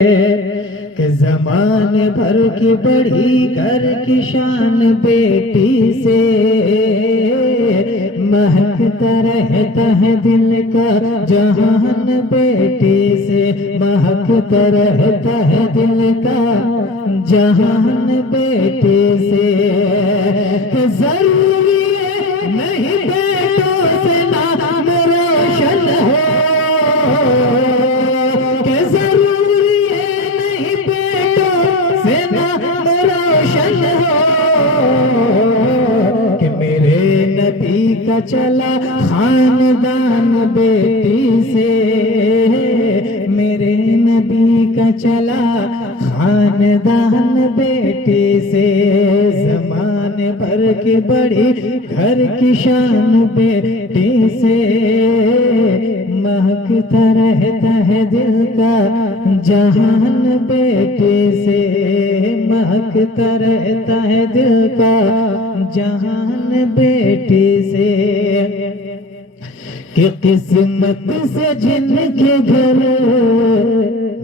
कि ज़माने भर की बढ़ी घर की शान बेटी से, महकता रहता है दिल का जहान बेटी से, महकता रहता है दिल का जहान बेटी से। कि जरूरी नहीं बेटों से नाम रोशन हो, कि जरूरी नहीं बेटों से नाम रोशन हो, कि मेरे नबी का चला खानदान बेटी से, मेरे नबी का चला खानदान बेटी से। ज़माने भर की बड़ी घर की शान बेटी से, महकता रहता है दिल का जहान बेटी से, महकता रहता है दिल का जहान बेटी से। कि किस्मत से जिनके घर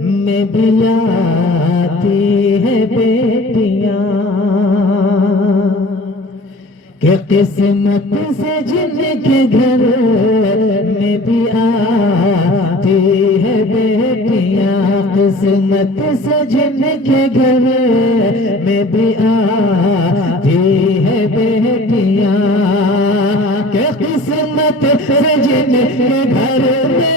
में भी आती है बेटियां, कि किस्मत से जिनके घर में भी आती है बेटियां, किस्मत से जिनके घर में भी आती है बेटियां, कि किस्मत से जिनके घर में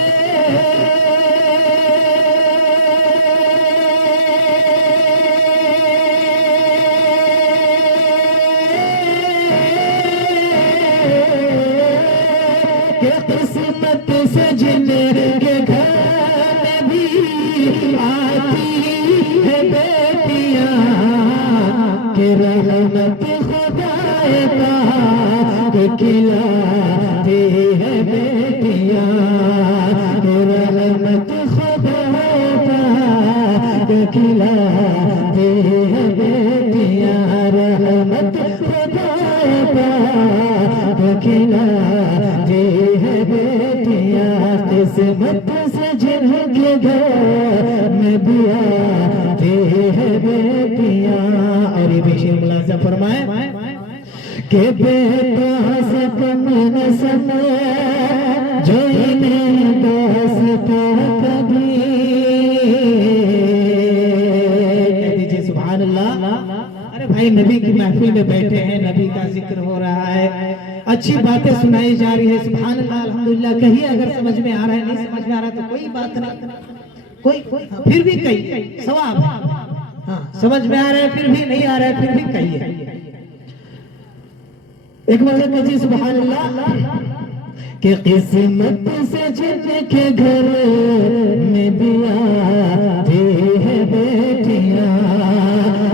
किस्मत से जिनके घर में भी आती है बेटियां, कि रहमत खुदाए पाक खिलाती है बेटियां, कि रहमत खुदाए पाक खिलाती है बेटियां, रहमत खुदाए पाक खिलाती है बेटियां। किस्मत से जिनके घर में भी आती है बेटियां। और ये भी शेर मुलाज़ा फरमाए कि बेटा से कम न समय जो इन्हें दोस्ता कभी, कह दीजिए सुभान अल्लाह। अरे भाई नबी की महफिल में बैठे हैं, नबी का जिक्र हो रहा है, अच्छी बातें सुनाई जा रही है, सुभान अल्लाह अल्हम्दुलिल्लाह। कहिए अगर समझ में आ रहा है, नहीं समझ में आ रहा तो कोई बात नहीं, कोई फिर भी कहिए, सवाब है। हाँ समझ में आ रहा है फिर भी नहीं आ रहा है फिर भी कहिए, एक मजे कहिए सुभान अल्लाह। कि किस्मत से जिनके घर में भी आती है बेटियां,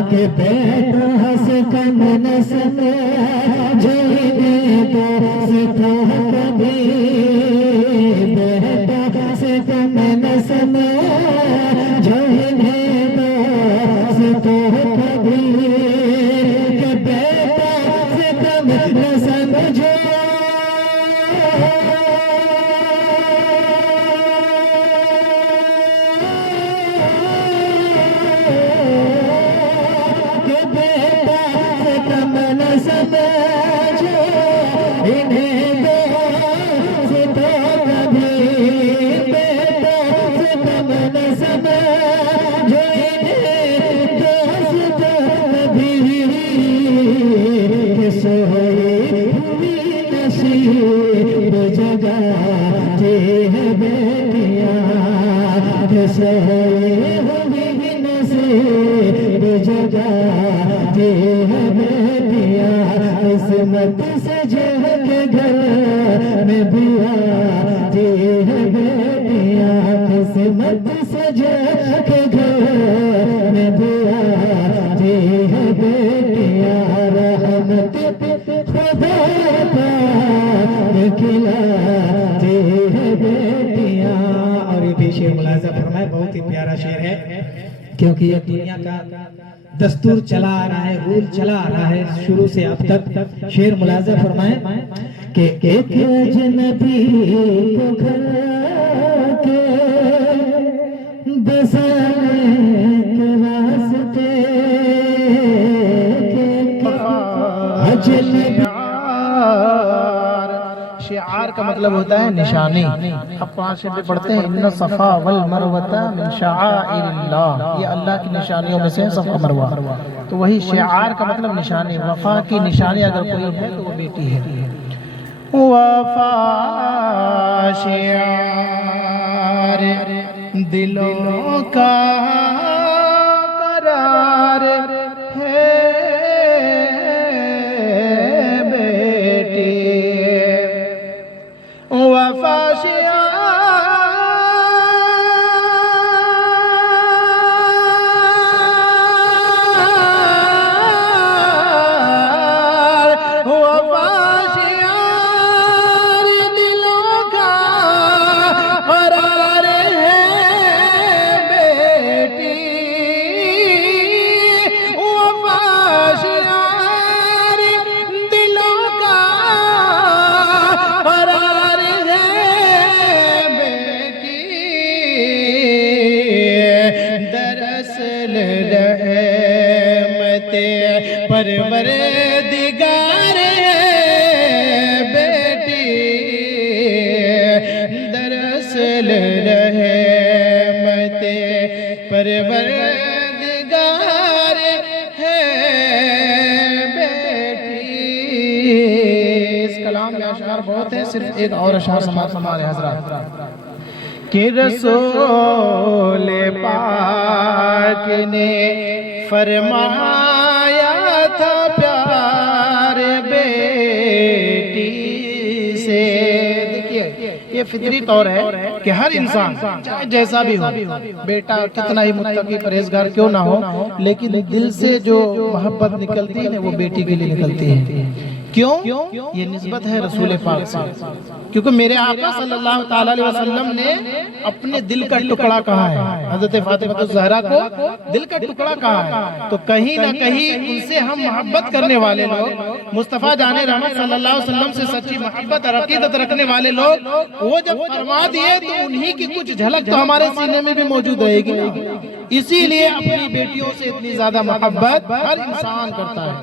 कि बेटा हंस कम न सके जो इन्हें दोस्ता कभी, बेटा से कम न सके जो इन्हें दोस्ता कभी, कि बेटा से कम न समझो जगाते हैं बेटियां, जगाते हैं बेटियां। किस्मत से जिनके घर में भी आती है बेटियां, किस्मत से जिनके घर में भी आती है बेटियां, रहमत खुदा खिलाती है बेटियां। और ये भी शेर मुलाज़ा फरमाए, बहुत ही प्यारा शेर है, क्योंकि ये दुनिया का दस्तूर चला आ रहा है, रूल चला आ रहा है शुरू से अब तक। शेर मुलाज़ा फरमाए कि एक अजनबी को घर के बसा के वास्ते अजल शिआर का मतलब होता है निशानी। अब कुरान शरीफ में पढ़ते हैं इन्ना सफा वल मरवता मिन शआइरिल्लाह, ये अल्लाह की निशानियों में से सफा मरवा। तो वही शिआर का मतलब निशानी। वफा की निशानी अगर कोई है तो वो बेटी है। वफा शिआर दिलों का करार है बेटी। वफा परवरदिगार है बेटी, दरअसल रहमते परवरदिगार है बेटी। इस कलाम में अशआर बहुत है, सिर्फ एक और अशआर हमारे हज़रात कि रसूल पाक ने फरमाया था प्यार बेटी से। देखिए ये फितरी तौर है कि हर इंसान चाहे जैसा भी हो, बेटा कितना ही मुत्तकी परहेजगार क्यों ना हो, लेकिन दिल से जो मोहब्बत निकलती है वो बेटी के लिए निकलती है। क्यों? ये निस्बत है रसूल पाक से, क्योंकि मेरे आका सल्लल्लाहु ताला अलैहि वसल्लम ने अपने दिल का टुकड़ा कहा है, हजरत फातिमा ज़हरा को दिल का टुकड़ा कहा है। तो कहीं ना कहीं उनसे हम मोहब्बत करने वाले लोग, मुस्तफ़ा जाने रहमत सल्लल्लाहु अलैहि वसल्लम से सच्ची मोहब्बत और अकीदत रखने वाले लोग, वो जब फरमा दिए तो उन्हीं की कुछ झलक तो हमारे सीने में भी मौजूद रहेगी। इसीलिए अपनी बेटियों से इतनी ज्यादा मोहब्बत हर इंसान करता है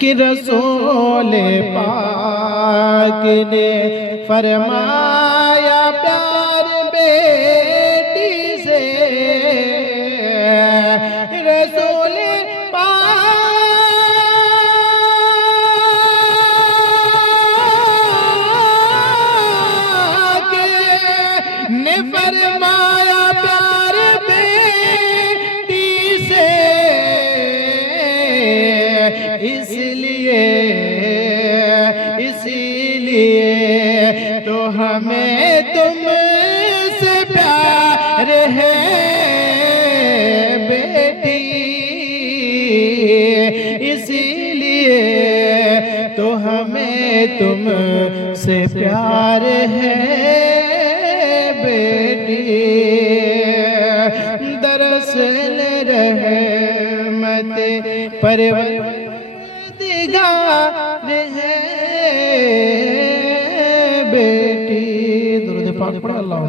कि रसूल पाक ने फरमाया प्यार बेटी से। रसूल पाक ने फरमाया प्यार बेटी से, इसीलिए तो हमें तुमसे प्यार है बेटी। इसीलिए तो हमें तुमसे प्यार है बेटी। दरअसल रहमते परवरदिगार है बेटी। दुरूद पाक पढ़ अल्लाह।